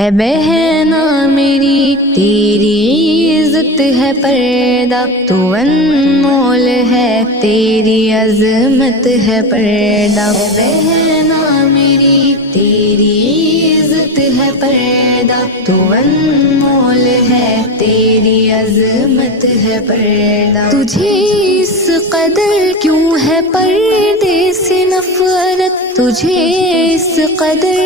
اے بہنا میری تیری عزت ہے پردہ، تو انمول ہے تیری عظمت ہے پردہ۔ اے بہنا میری تیری عزت ہے پردہ، تو انمول ہے تیری عظمت ہے پردہ۔ تجھے اس قدر کیوں ہے پردے سے نفرت، تجھے اس قدر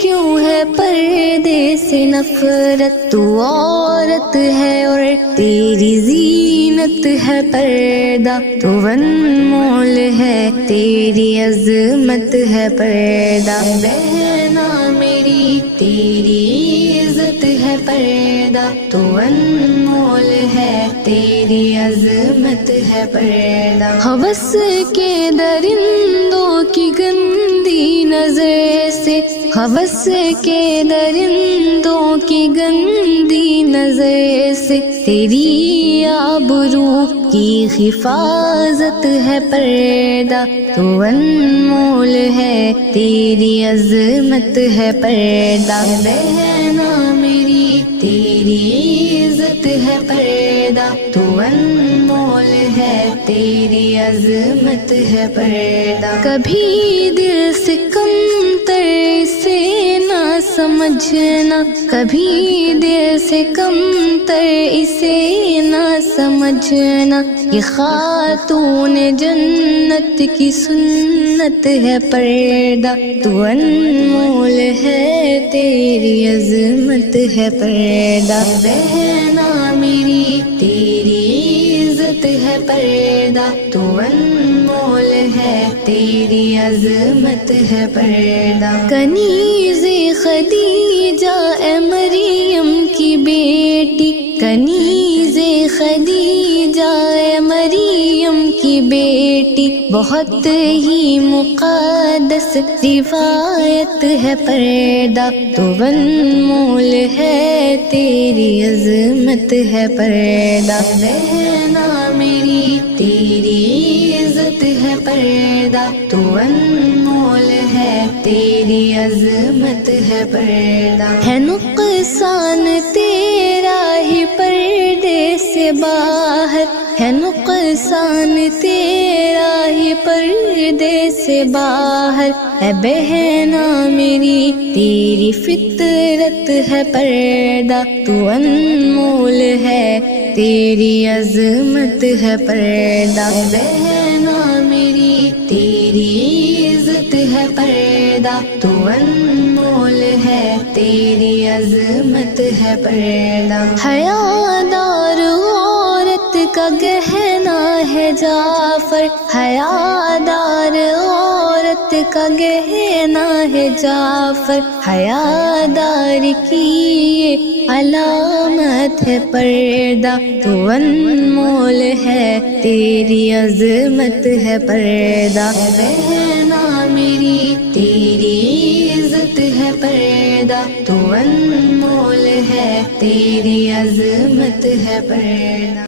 کیوں ہے پردے سے نفرت؟ تو عورت ہے اور تیری زینت ہے پردہ، تو انمول ہے تیری عظمت ہے پردہ۔ بہنا میری تیری عزت ہے پردہ، تو انمول ہے تیری عظمت ہے پردہ۔ ہوس کے درندوں کی گندی نظر سے، ہوس کے درندوں کی گندی نظر سے، تیری آبرو کی حفاظت ہے پردہ، تو انمول ہے تیری عظمت ہے پردہ۔ بہنا میری تیری عزت ہے پردہ، تو انمول ہے تیری عظمت ہے پردہ۔ کبھی دل سے کمتر اسے نہ سمجھنا، کبھی دل سے کمتر اسے نہ سمجھنا، یہ خاتون جنت کی سنت ہے پردہ، تو انمول ہے تیری عظمت ہے پردہ۔ بہنا میری تیری عزت ہے پردہ، تو انمول ہے تیری عظمت ہے پردہ۔ کنیز خدیجہ اے مریم کی بیٹی، کنیز خدیجہ اے مریم کی بیٹی، بہت ہی مقدس روایت ہے پردہ، تو انمول ہے تیری عظمت ہے پردہ۔ بہنا میری تیری عزت ہے پردہ، تو انمول ہے تیری عظمت ہے پردہ۔ ہے نقصان تیرا ہی پردے سے باہر، ہے نقصان تیرا ہی پردے سے باہر، اے بہنا میری تیری فطرت ہے پردہ، تو انمول ہے تیری عظمت ہے پردہ۔ بہنا میری تیری عزت ہے پردہ، تو انمول ہے تیری عظمت ہے پردہ۔ حیادار عورت کا گہنا ہے جعفر، حیادار عورت کا گہنا ہے جعفر، حیادار کی یہ علامت ہے پردہ، تو انمول ہے تیری عظمت ہے پردہ۔ بہنا میری تیری عزت ہے پردہ، تو انمول ہے تیری عظمت ہے پردہ۔